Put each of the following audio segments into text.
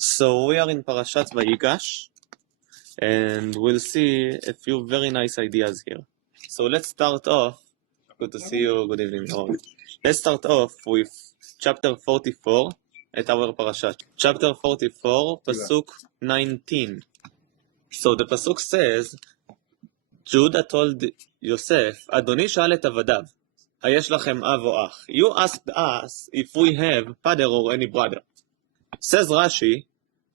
So we are in Parashat Vayigash, and we'll see a few very nice ideas here. So let's start off. Good to see you. Good evening, all. Let's start off with chapter 44 at our Parashat. Chapter 44, Pasuk 19. So the Pasuk says, Judah told Yosef, Adoni שאל את עבדיו, היש לכם אב או אח? You asked us if we have father or any brother. Says Rashi,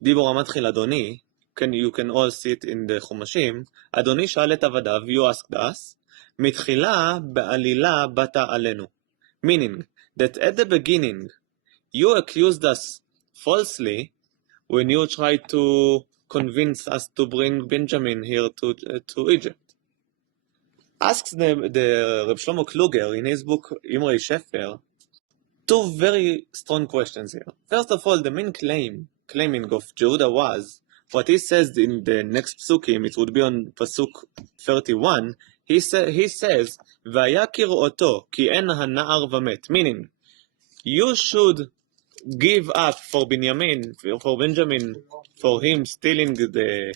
דיבור המתחיל אדוני, you can all see it in the חומשים, אדוני שאל את עבדיו, you asked us, מתחילה בעלילה באת עלינו. Meaning, that at the beginning, you accused us falsely when you tried to convince us to bring Benjamin here to Egypt. Asks the Reb Shlomo Kluger in his book Imrei Shefer two very strong questions here. First of all, the main claiming of Judah was what he says in the next psukim. It would be on pasuk 31. He says, "Vayakir oto ki en hana'ar vamet," meaning you should give up for Benjamin, for him stealing the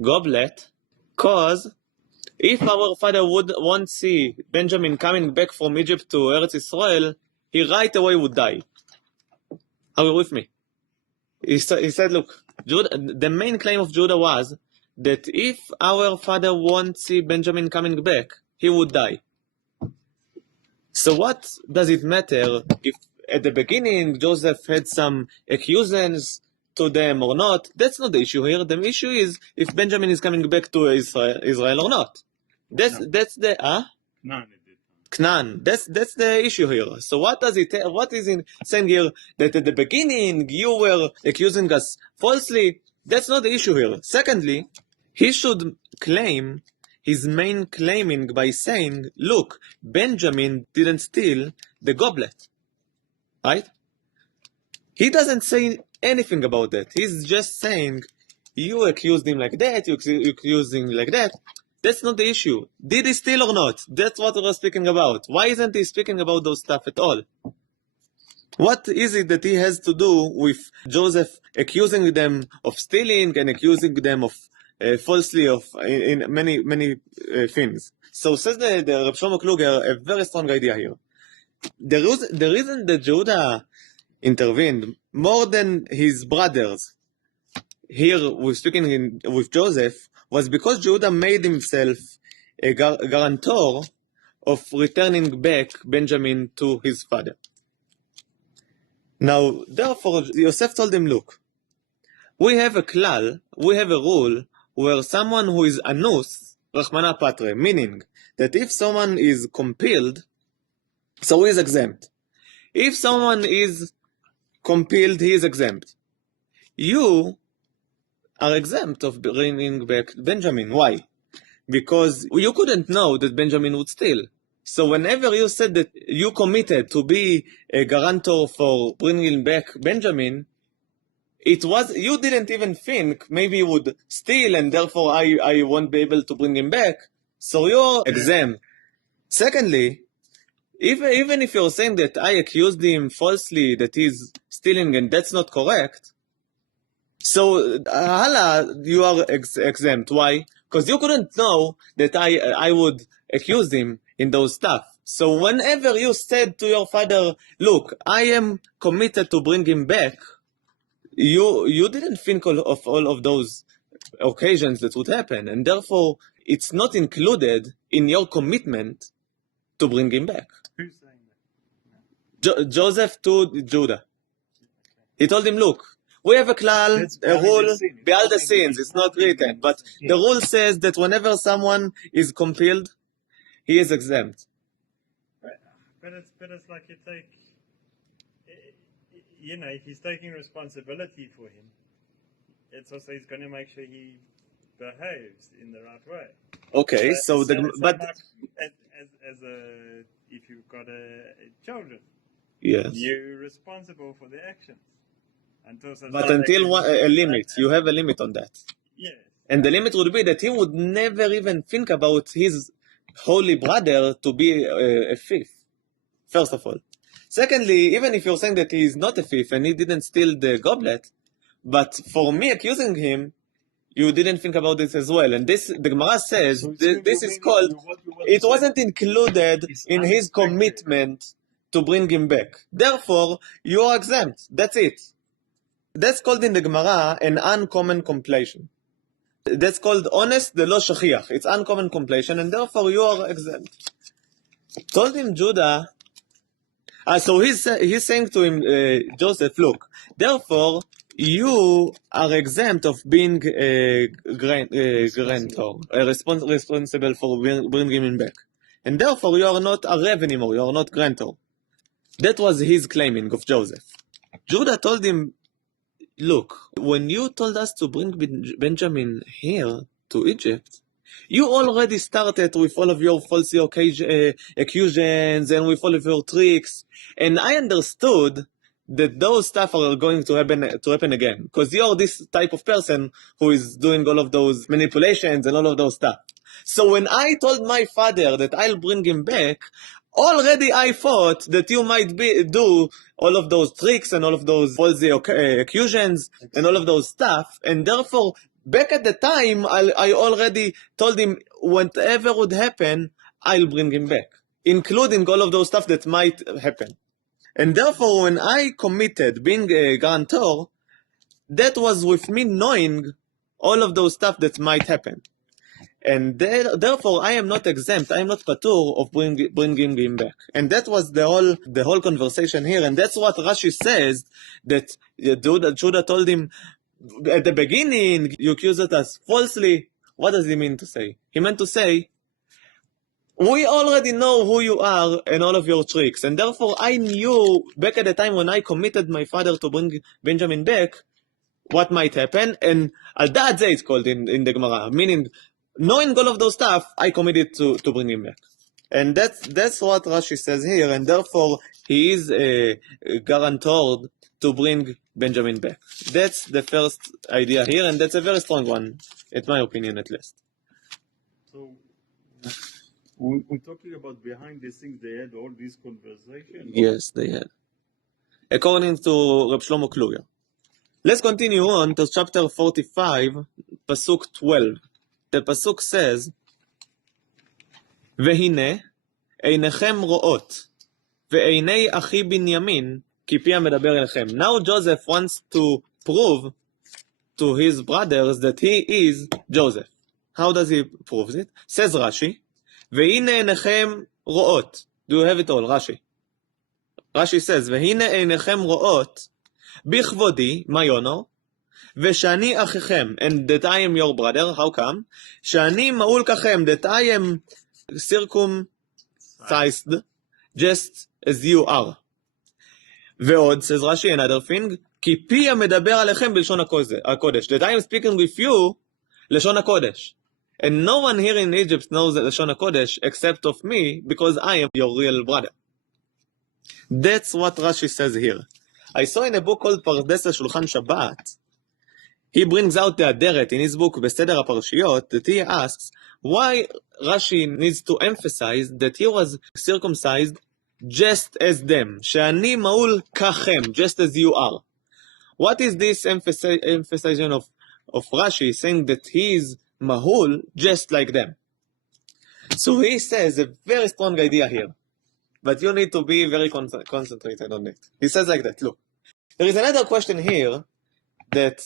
goblet, cause if our father won't see Benjamin coming back from Egypt to Eretz Israel, he right away would die. Are you with me? He said, look, Judah, the main claim of Judah was that if our father won't see Benjamin coming back, he would die. So what does it matter if at the beginning Joseph had some accusations to them or not? That's not the issue here. The issue is if Benjamin is coming back to Israel or not. That's the Knan. That's the issue here. So what is saying here that at the beginning you were accusing us falsely? That's not the issue here. Secondly, he should claim his main claiming by saying, look, Benjamin didn't steal the goblet. Right? He doesn't say anything about that. He's just saying, you accused him like that, you accused him like that. That's not the issue. Did he steal or not? That's what we're speaking about. Why isn't he speaking about those stuff at all? What is it that he has to do with Joseph accusing them of stealing and accusing them of falsely in many things? So says the Reb Shlomo Kluger a very strong idea here. The reason that Judah intervened more than his brothers here with speaking with Joseph was because Judah made himself a guarantor of returning back Benjamin to his father. Now, therefore, Yosef told him, look, we have a rule where someone who is anus, Rachmana Patre, meaning that if someone is compelled, so he is exempt. If someone is compelled, he is exempt. You are exempt of bringing back Benjamin. Why? Because you couldn't know that Benjamin would steal. So whenever you said that you committed to be a guarantor for bringing back Benjamin, you didn't even think maybe he would steal and therefore I won't be able to bring him back. So you're exempt. Secondly, even if you're saying that I accused him falsely that he's stealing and that's not correct, so, you are exempt. Why? Because you couldn't know that I would accuse him in those stuff. So whenever you said to your father, look, I am committed to bring him back, you didn't think of all of those occasions that would happen. And therefore, it's not included in your commitment to bring him back. Who's saying that? Joseph to Judah. He told him, look, we have a rule, behind the scenes, it's not written, but the rule says that whenever someone is compelled, he is exempt. But it's like you take, if he's taking responsibility for him, it's also he's going to make sure he behaves in the right way. Okay, so if you've got children, yes, you're responsible for their actions. But until a limit, you have a limit on that. Yes. And the limit would be that he would never even think about his holy brother to be a thief, first of all. Secondly, even if you're saying that he is not a thief and he didn't steal the goblet, but for me accusing him, you didn't think about this as well. And this, the Gemara says, this is called, it wasn't included in his commitment to bring him back. Therefore, you are exempt. That's it. That's called in the Gemara an uncommon completion. That's called honest the lo shachiach. It's uncommon completion, and therefore you are exempt. Told him Judah. So he's saying to him, Joseph, look, therefore you are exempt of being a grantor, responsible for bringing him back, and therefore you are not a rev anymore. You are not grantor. That was his claiming of Joseph. Judah told him, look, when you told us to bring Benjamin here to Egypt, you already started with all of your false accusations and with all of your tricks, and I understood that those stuff are going to happen again, because you're this type of person who is doing all of those manipulations and all of those stuff. So when I told my father that I'll bring him back, already I thought that you might do all of those tricks and all of those false accusations and all of those stuff, and therefore back at the time I already told him whatever would happen, I'll bring him back, including all of those stuff that might happen. And therefore when I committed being a guarantor, that was with me knowing all of those stuff that might happen. And therefore, I am not exempt. I am not patur of bringing him back. And that was the whole conversation here. And that's what Rashi says, that Judah told him at the beginning, you accused us falsely. What does he mean to say? He meant to say, we already know who you are and all of your tricks. And therefore, I knew back at the time when I committed my father to bring Benjamin back, what might happen. And al-da'at zeh it's called in the Gemara, meaning, knowing all of those stuff, I committed to bring him back. And that's what Rashi says here, and therefore he is guaranteed to bring Benjamin back. That's the first idea here, and that's a very strong one, in my opinion at least. So, we're talking about behind the scenes, they had all these conversations? Yes, they had. According to Reb Shlomo Kluger. Let's continue on to chapter 45, Pasuk 12. The Pasuk says, והנה, עיניכם רואות, ועיני אחי בנימין, כי פי המדבר אליכם. Now Joseph wants to prove to his brothers that he is Joseph. How does he prove it? Says Rashi, והנה עיניכם רואות. Do you have it all, Rashi? Rashi says, והנה עיניכם רואות, בכבודי, מה יונו? ושאני אחיכם, and that I am your brother, how come? שאני מעול ככם, that I am circumcised, just as you are. ועוד, says Rashi, another thing, כי פי המדבר עליכם בלשון הקודש, that I am speaking with you, לשון הקודש. And no one here in Egypt knows that לשון הקודש except of me, because I am your real brother. That's what Rashi says here. I saw in a book called Parashat Shulchan Shabbat, he brings out the aderet in his book, Beseder HaParshiyot, that he asks why Rashi needs to emphasize that he was circumcised just as them. She'ani ma'ul kachem, just as you are. What is this emphasization of Rashi, saying that he is mahul just like them? So he says a very strong idea here, but you need to be very concentrated on it. He says like that, look, there is another question here that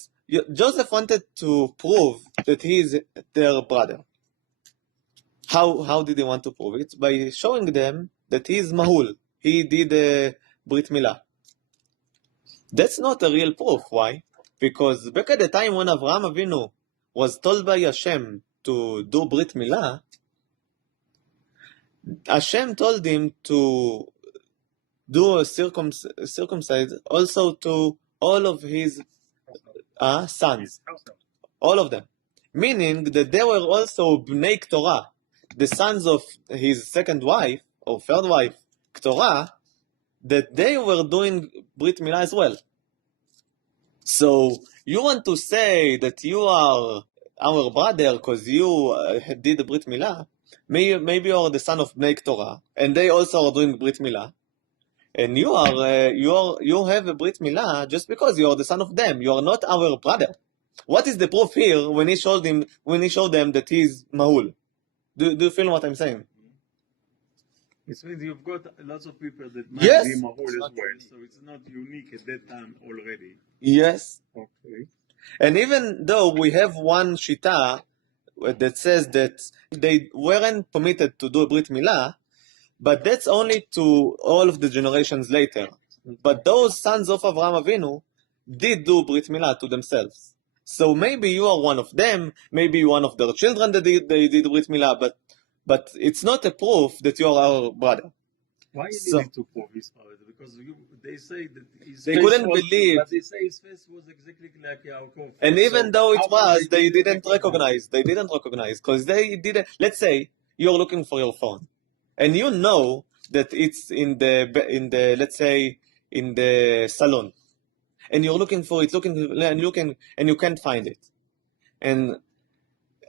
Joseph wanted to prove that he is their brother. How did he want to prove it? By showing them that he is mahul. He did a Brit Milah. That's not a real proof. Why? Because back at the time when Avraham Avinu was told by Hashem to do Brit Milah, Hashem told him to do a circumcise also to all of his sons, all of them, meaning that they were also Bnei Torah, the sons of his second wife or third wife, Torah, that they were doing Brit Milah as well. So you want to say that you are our brother because you did the Brit Milah? Maybe you are the son of Bnei Torah, and they also are doing Brit Milah. and you have a Brit Milah just because you are the son of them. You are not our brother. What is the proof here when he showed them that he is Mahul? Do you feel what I'm saying? It means you've got lots of people that might Yes. be Mahul as well, so it's not unique at that time already. Yes. Okay. And even though we have one shita that says that they weren't permitted to do a Brit Milah, but that's only to all of the generations later. But those sons of Avraham Avinu did do Brit Milah to themselves. So maybe you are one of them, maybe one of their children that they did Brit Milah, but it's not a proof that you are our brother. Why you So- needed to prove his father? Because they say that his They face couldn't was, believe. But they say his face was exactly like Yaakov. And even So though it how was, they didn't didn't recognize. They didn't recognize because they didn't. Let's say you're looking for your phone, and you know that it's in the let's say in the salon, and you're looking for it, looking, and you can't find it, and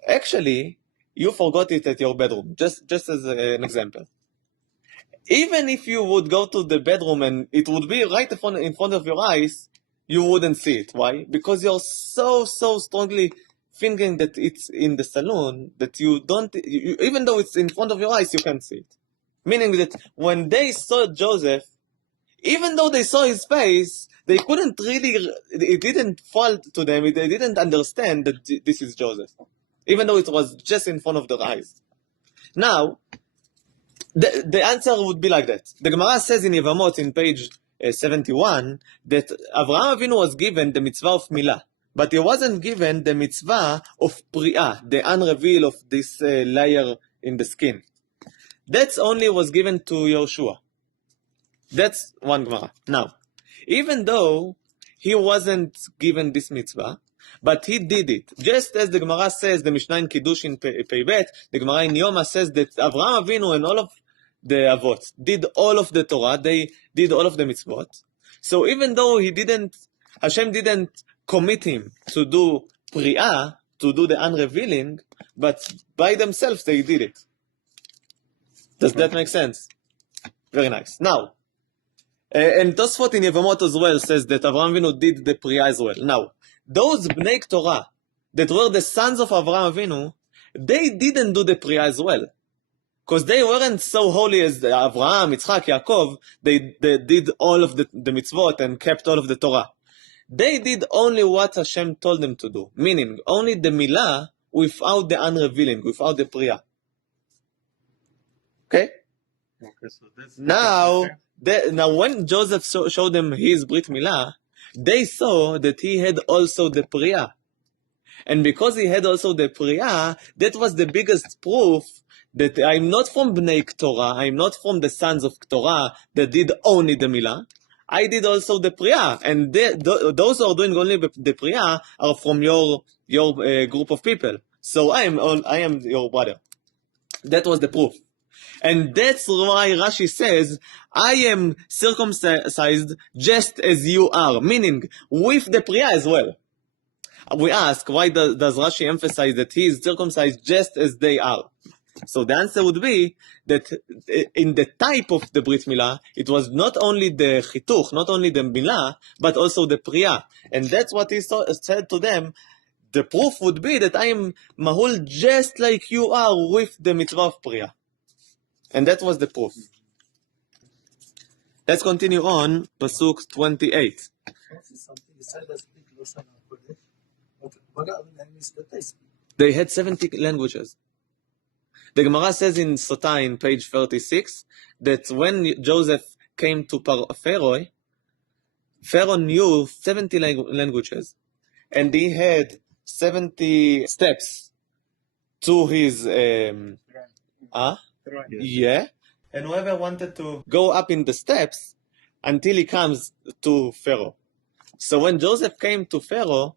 actually you forgot it at your bedroom. Just as an example. Even if you would go to the bedroom and it would be right in front of your eyes, you wouldn't see it. Why? Because you're so strongly thinking that it's in the salon that you don't, even though it's in front of your eyes, you can't see it. Meaning that when they saw Joseph, even though they saw his face, they couldn't really, it didn't fall to them, they didn't understand that this is Joseph. Even though it was just in front of their eyes. Now, the answer would be like that. The Gemara says in Yevamot in page 71 that Avraham Avinu was given the mitzvah of milah, but he wasn't given the mitzvah of pri'ah, the unreveal of this layer in the skin. That's only was given to Yoshua. That's one Gemara. Now, even though he wasn't given this mitzvah, but he did it. Just as the Gemara says, the Mishnah in Chiddushim Peibet, the Gemara in Yoma says that Avraham Avinu and all of the Avot did all of the Torah, they did all of the mitzvot. So even though Hashem didn't commit him to do pri'ah, to do the unrevealing, but by themselves they did it. Does that make sense? Very nice. Now, and Tosfot in Yevamot as well says that Avraham Avinu did the pri'ah as well. Now, those Bnei Torah that were the sons of Avraham Avinu, they didn't do the pri'ah as well. Because they weren't so holy as Avraham, Yitzchak, Yaakov. They did all of the mitzvot and kept all of the Torah. They did only what Hashem told them to do. Meaning, only the milah without the unrevealing, without the pri'ah. Okay? Okay, so that's Now when Joseph showed them his Brit Milah, they saw that he had also the pri'ah. And because he had also the pri'ah, that was the biggest proof that I'm not from Bnei Torah, I'm not from the sons of Torah that did only the Milah. I did also the pri'ah. And those who are doing only the pri'ah are from your group of people. So I am your brother. That was the proof. And that's why Rashi says, I am circumcised just as you are. Meaning, with the pri'ah as well. We ask, why does Rashi emphasize that he is circumcised just as they are? So the answer would be that in the type of the Brit Milah, it was not only the chituch, not only the Milah, but also the pri'ah. And that's what he said to them. The proof would be that I am mahul just like you are with the mitzvah of pri'ah. And that was the proof. Let's continue on, Pasuk 28. They had 70 languages. The Gemara says in Sotah in page 36 that when Joseph came to Pharaoh, Pharaoh knew 70 languages. And he had 70 steps to his... Yeah. And whoever wanted to go up in the steps until he comes to Pharaoh. So when Joseph came to Pharaoh,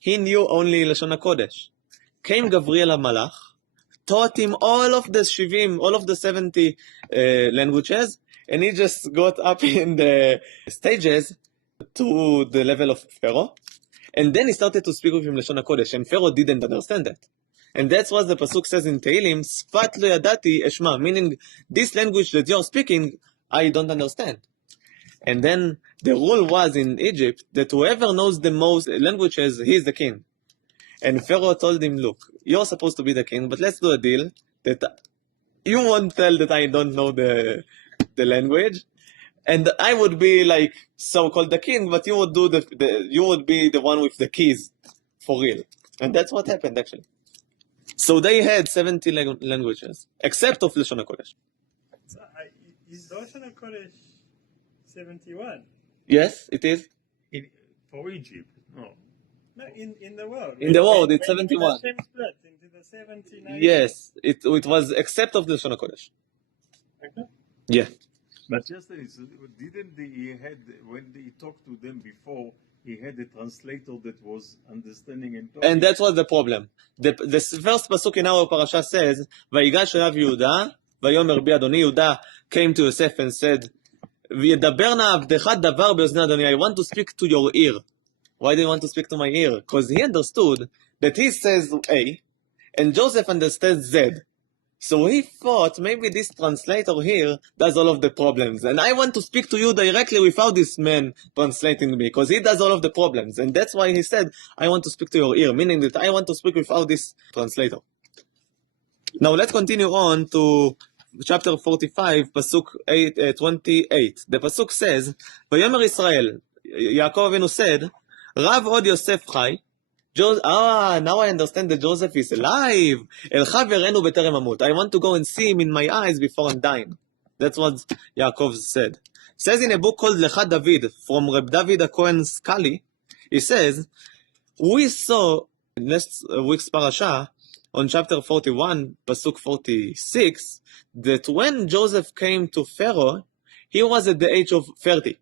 he knew only Lashon HaKodesh. Came Gabriel HaMalach, taught him all of the 70 languages, and he just got up in the stages to the level of Pharaoh. And then he started to speak with him Lashon HaKodesh, and Pharaoh didn't understand that. And that's what the Pasuk says in Tehillim, Sfat lo yadati eshma, meaning this language that you're speaking, I don't understand. And then the rule was in Egypt that whoever knows the most languages, he's the king. And Pharaoh told him, look, you're supposed to be the king, but let's do a deal that you won't tell that I don't know the language, and I would be like so-called the king, but you would do you would be the one with the keys for real. And that's what happened actually. So they had 70 languages, except of Lashon HaKodesh. So, is Lashon HaKodesh 71? Yes, it is. For Egypt, no. No, in the world. In the world, When it's 71. Hashem split into the 79. Yes, it was except of Lashon HaKodesh. Okay. Yeah. But just didn't he had, when he talked to them before, he had a translator that was understanding and talking? And that was the problem. The first pasuk in our Parasha says, Vayigash Rav Yehuda, Vayomer bi Adoni. Yehuda came to Assaf and said, V'yedaberna avdecha davar beoznei Adoni. I want to speak to your ear. Why do you want to speak to my ear? Because he understood that he says A, and Joseph understands Z. So he thought maybe this translator here does all of the problems. And I want to speak to you directly without this man translating me, because he does all of the problems. And that's why he said, I want to speak to your ear, meaning that I want to speak without this translator. Now let's continue on to chapter 45, pasuk 28. The pasuk says, Vayomer Israel, Yaakov Avinu said, Rav od Yosef chai. Now I understand that Joseph is alive. Elcha v'renu b'terem amut. I want to go and see him in my eyes before I'm dying. That's what Yaakov said. Says in a book called Lecha David, from Reb David HaKohen Skali, he says, we saw in last week's Parasha, on chapter 41, pasuk 46, that when Joseph came to Pharaoh, he was at the age of 30.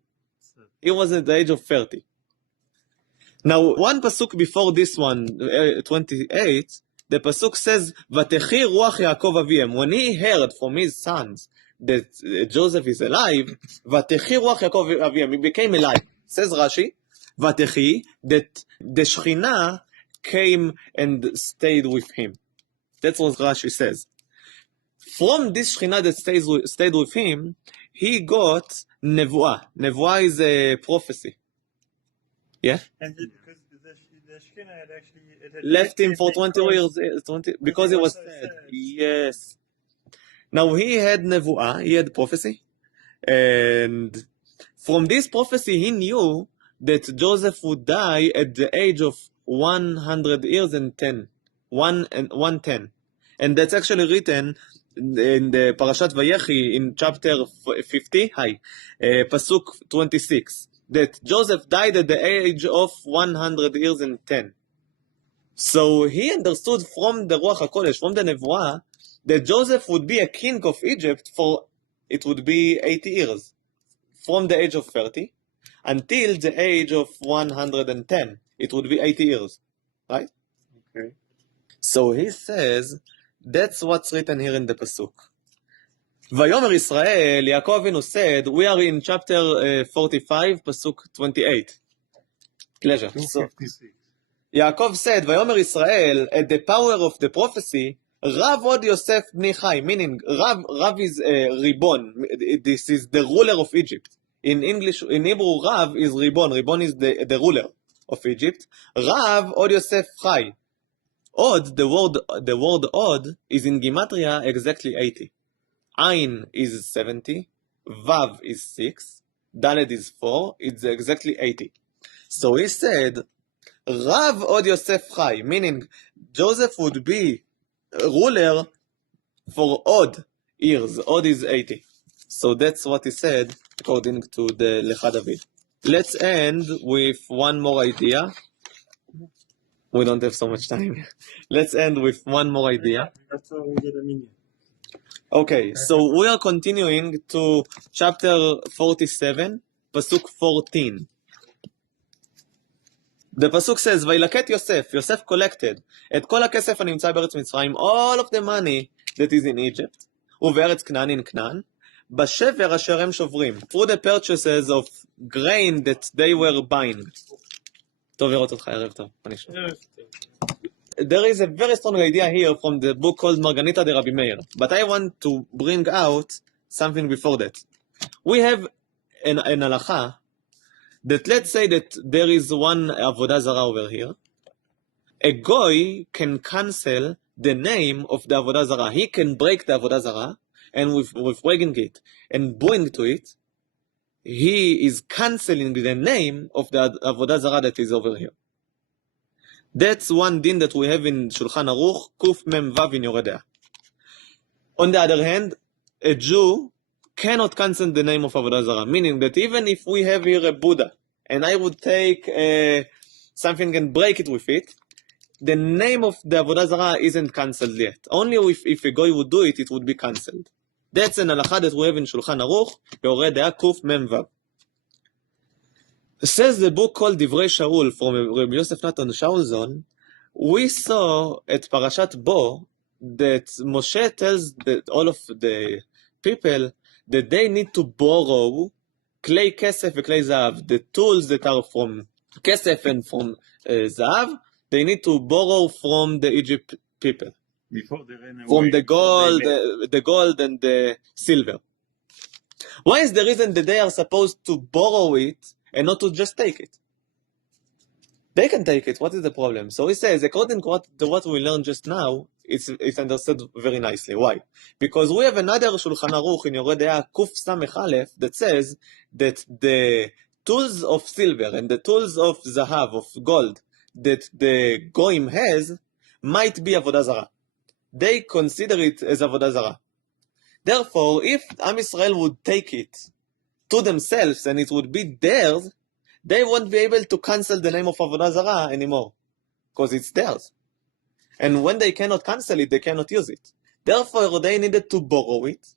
He was at the age of 30. Now, one pasuk before this one, 28, the pasuk says, "Vatechi ruach Yaakov aviem." When he heard from his sons that Joseph is alive, "Vatechi ruach Yaakov aviem," he became alive. Says Rashi, "Vatechi," that the Shechina came and stayed with him. That's what Rashi says. From this Shechina that stayed with him, he got nevuah. Nevuah is a prophecy. Yeah. And because the Shekhinah had actually left him for 20 years, because he was sad. Yes. Now he had nevuah, he had prophecy, and from this prophecy he knew that Joseph would die at the age of 100 years and 110, and that's actually written in the Parashat Vayechi in chapter 50, pasuk 26. That Joseph died at the age of 100 years and 10. So he understood from the Ruach HaKodesh, from the Nevuah, that Joseph would be a king of Egypt for, it would be 80 years. From the age of 30 until the age of 110. It would be 80 years. Right? Okay. So he says, that's what's written here in the Pasuk. Vayomer Israel, Yaakov Avinu said, we are in chapter 45, pasuk 28. Pleasure. So, Yaakov said, Vayomer Israel, at the power of the prophecy, Rav od Yosef bni Chai, meaning Rav is Ribon. This is the ruler of Egypt. In English, in Hebrew, Rav is Ribon. Ribon is the ruler of Egypt. Rav od Yosef Chai. Od, the word od, is in Gematria exactly 80. Ain is 70, Vav is 6, Daled is 4, it's exactly 80. So he said, Rav od Yosef Chai, meaning Joseph would be a ruler for odd years. Odd is 80. So that's what he said according to the Lecha David. Let's end with one more idea. We don't have so much time. Let's end with one more idea. That's how we get a minyan. Okay, so we are continuing to chapter 47, pasuk 14. The pasuk says, Vailaket Yosef, Yosef collected, את כל הכסף הנמצא בארץ מצרים, all of the money that is in Egypt, ובארץ כנען in Canaan, בשבר אשר הם שוברים, through the purchases of grain that they were buying. טוב לראות אותך, ערב טוב, מה נשמע? There is a very strong idea here from the book called Marganita de Rabbi Meir. But I want to bring out something before that. We have an halacha that let's say that there is one avodah zarah over here. A goy can cancel the name of the avodah zarah. He can break the avodah zarah, and with breaking it and bowing to it, he is canceling the name of the avodah zarah that is over here. That's one din that we have in Shulchan Aruch, Kuf Mem Vav in Yoreh De'ah. On the other hand, a Jew cannot cancel the name of avodah zarah, meaning that even if we have here a Buddha, and I would take something and break it with it, the name of the avodah zarah isn't cancelled yet. Only if a goy would do it, it would be cancelled. That's an halacha that we have in Shulchan Aruch, Yoreh De'ah, Kuf Mem Vav. Says the book called Divrei Shaul from Rabbi Yosef Natan Shaul Zon, we saw at Parashat Bo that Moshe tells that all of the people that they need to borrow klei kesef and klei zahav, the tools that are from kesef and from zahav, they need to borrow from the Egypt people. Before they ran away. From the gold and the silver. Why is the reason that they are supposed to borrow it and not to just take it? They can take it. What is the problem? So he says, according to what we learned just now, it's understood very nicely. Why? Because we have another Shulchan Aruch in Yoreh De'ah Kuf Samech Aleph that says that the tools of silver and the tools of zahav, of gold, that the goyim has, might be avodah zarah. They consider it as avodah zarah. Therefore, if Am Yisrael would take it to themselves and it would be theirs, they won't be able to cancel the name of avodah zarah anymore, because it's theirs. And when they cannot cancel it, they cannot use it. Therefore, they needed to borrow it.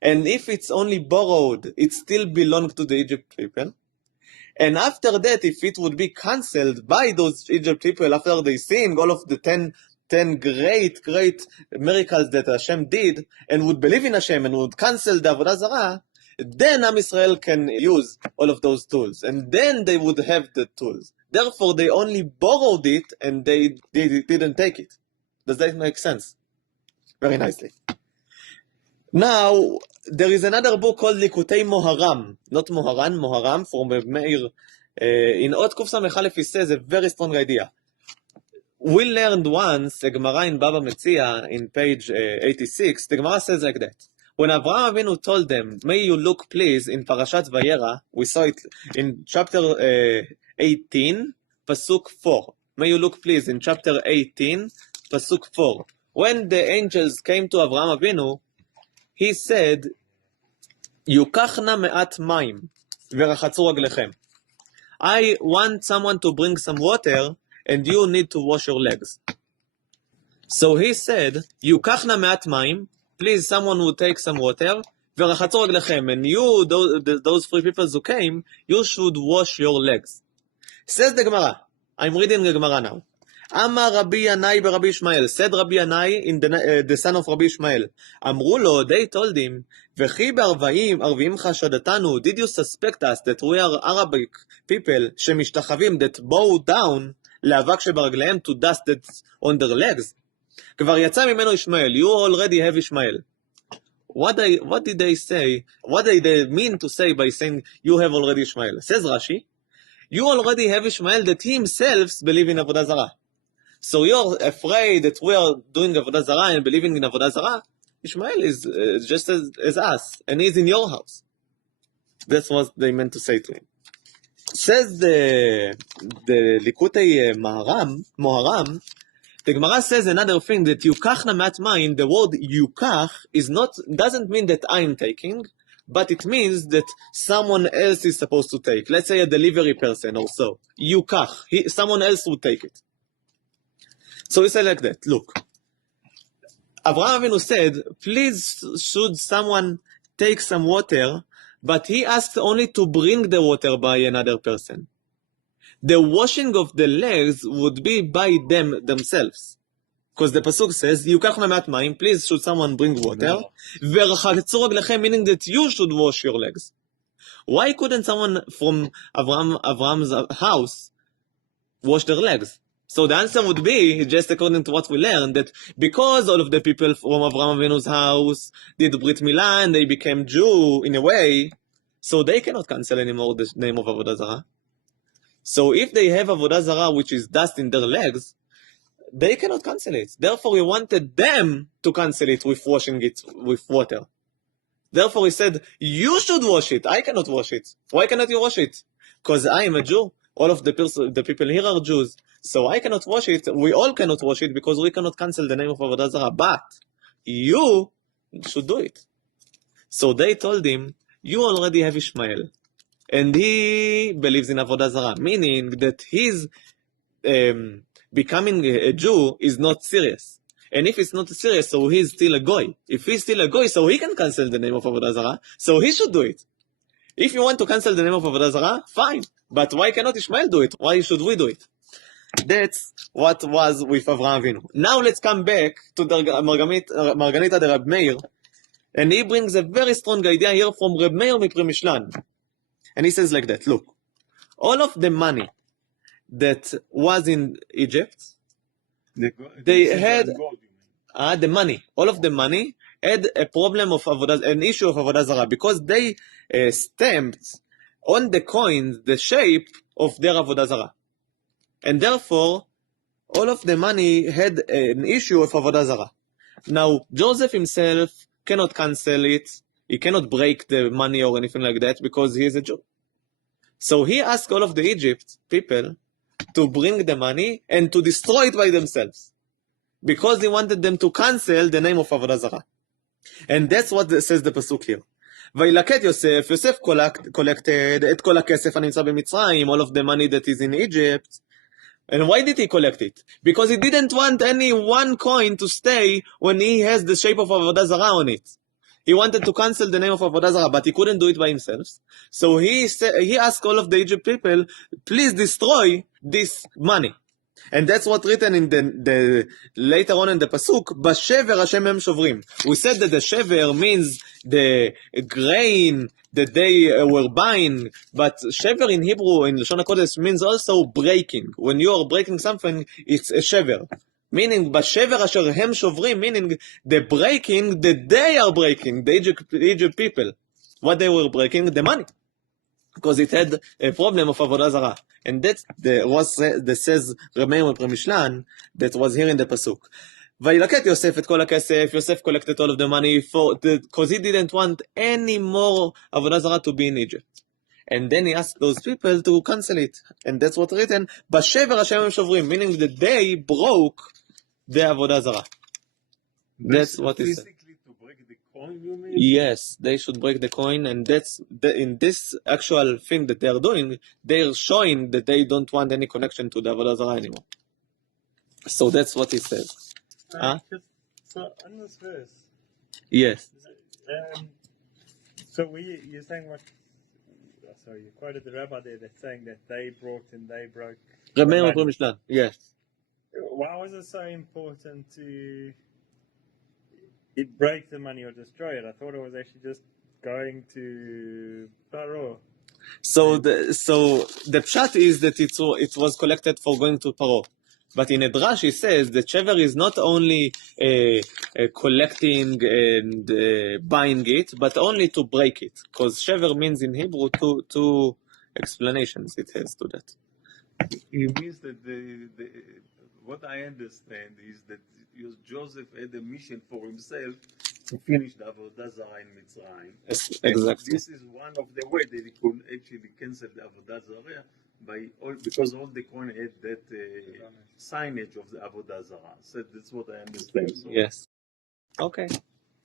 And if it's only borrowed, it still belongs to the Egypt people. And after that, if it would be cancelled by those Egypt people after they sing all of the 10 great miracles that Hashem did, and would believe in Hashem and would cancel the avodah zarah, then Am Yisrael can use all of those tools, and then they would have the tools. Therefore, they only borrowed it and they didn't take it. Does that make sense? Very nicely. Now, there is another book called Likutei Moharam, not Moharan, Moharam, from Meir. In Ot Kuf Samech Aleph, he says a very strong idea. We learned once a Gemara in Baba Metzia in page 86. The Gemara says like that. When Avraham Avinu told them, may you look please in Parashat Vayera, we saw it in chapter 18, Pasuk 4. May you look please in chapter 18, Pasuk 4. When the angels came to Avraham Avinu, he said, Yukachna me'at mayim, v'rachatzu raglechem. I want someone to bring some water, and you need to wash your legs. So he said, Yukachna me'at mayim, please someone will take some water, v'rachatzu raglechem, and you, those three people who came, you should wash your legs. Says the Gemara, I'm reading the Gemara now. Amar Rabbi Yanai Rabbi Ishmael, said Rabbi Yanai in the son of Rabbi Ishmael. Amru lo, they told him, V'chi arvim chashadatanu, did you suspect us that we are Arabic people, shemishtachavim, that bow down, le'avak shebaraglehem, to dust that's on their legs? Kvar yatsa mimeno Ishmael, you already have Ishmael. What did they say? What did they mean to say by saying, you have already Ishmael? Says Rashi, you already have Ishmael that he himself believes in Avodah Zarah. So you're afraid that we are doing Avodah Zarah and believing in Avodah Zarah? Ishmael is just as us, and he's in your house. That's what they meant to say to him. Says the Likutei Moharam, the Gemara says another thing, that Yukachna me'at mayim, the word Yukach doesn't mean that I'm taking, but it means that someone else is supposed to take. Let's say a delivery person or so. Yukach, someone else would take it. So he said like that, look, Avraham Avinu said, please should someone take some water, but he asked only to bring the water by another person. The washing of the legs would be by themselves. Because the Pasuk says, Yukachna me'at mayim, please should someone bring water, v'rachatzu raglechem, meaning that you should wash your legs. Why couldn't someone from Avraham's house wash their legs? So the answer would be, just according to what we learned, that because all of the people from Avraham Avinu's house did Brit Milah and they became Jew in a way, So they cannot cancel anymore the name of Avodah Zarah. So if they have Avodah Zarah which is dust in their legs, they cannot cancel it. Therefore, he wanted them to cancel it with washing it with water. Therefore, he said, you should wash it. I cannot wash it. Why cannot you wash it? Because I am a Jew. All of the people here are Jews. So I cannot wash it. We all cannot wash it because we cannot cancel the name of Avodah Zarah. But you should do it. So they told him, you already have Ishmael. And he believes in Avodah Zarah. Meaning that his becoming a Jew is not serious. And if it's not serious, so he's still a goy. If he's still a goy, so he can cancel the name of Avodah Zarah, so he should do it. If you want to cancel the name of Avodah Zarah, fine. But why cannot Ishmael do it? Why should we do it? That's what was with Avraham Avinu. Now let's come back to the Marganita de Reb Meir. And he brings a very strong idea here from Reb Meir Mipri Mishlan. And he says like that, look, all of the money that was in Egypt, they had the money. All of the money had a problem of an issue of Avodah Zarah because they stamped on the coins the shape of their Avodah Zarah, and therefore all of the money had an issue of Avodah Zarah. Now Joseph himself cannot cancel it. He cannot break the money or anything like that because he is a Jew. So he asked all of the Egypt people to bring the money and to destroy it by themselves, because he wanted them to cancel the name of Avodah Zarah. And that's what says the pasuk here. וילקט יוסף, יוסף collected את כל הכסף הנמצא במצרים, all of the money that is in Egypt. And why did he collect it? Because he didn't want any one coin to stay when he has the shape of Avodah Zarah on it. He wanted to cancel the name of Avodah Zarah, but he couldn't do it by himself. So he asked all of the Egypt people, please destroy this money. And that's what written in the later on in the pasuk, Bashever Hashem hem shovrim. We said that the shever means the grain that they were buying, but shever in Hebrew, in Lashon HaKodesh, means also breaking. When you are breaking something, it's a shever. Meaning, Bashever Asher hem shovrim, meaning the breaking that they are breaking, the Egypt people. What they were breaking? The money. Because it had a problem of Avodah Zarah. And that's the says Reb Meir Mipri Mishlan, that was here in the pasuk. וילקט יוסף את כל הכסף, Yosef collected all of the money because he didn't want any more Avodah Zarah to be in Egypt. And then he asked those people to cancel it. And that's what written, Bashever Hashem hem shovrim, meaning that they broke the Avodah Zarah. That's what he said. Yes, they should break the coin, and that's in this actual thing that they are doing, they are showing that they don't want any connection to the Avodah Zarah anymore. So that's what he says. So on this verse, Yes. So you're saying what? So you quoted the rabbi there that's saying that they brought and they broke. Reb Meir Mipri Mishlan. Yes. Why was it so important to break the money or destroy it? I thought it was actually just going to Paro. So the pshat is that it was collected for going to Paro. But in a drash he says that shever is not only collecting and buying it, but only to break it. Because shever means in Hebrew two explanations it has to that. It means that what I understand is that Joseph had a mission for himself to finish the Avodah Zarah in Mitzrayim. Exactly. And this is one of the ways that he could actually cancel the Avodah Zarah because all the coin had that signage of the Avodah Zarah. So that's what I understand. So. Yes. Okay.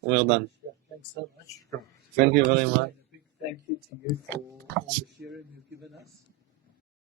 Well done. Thanks so much. Thank you very much. A big thank you to you for all the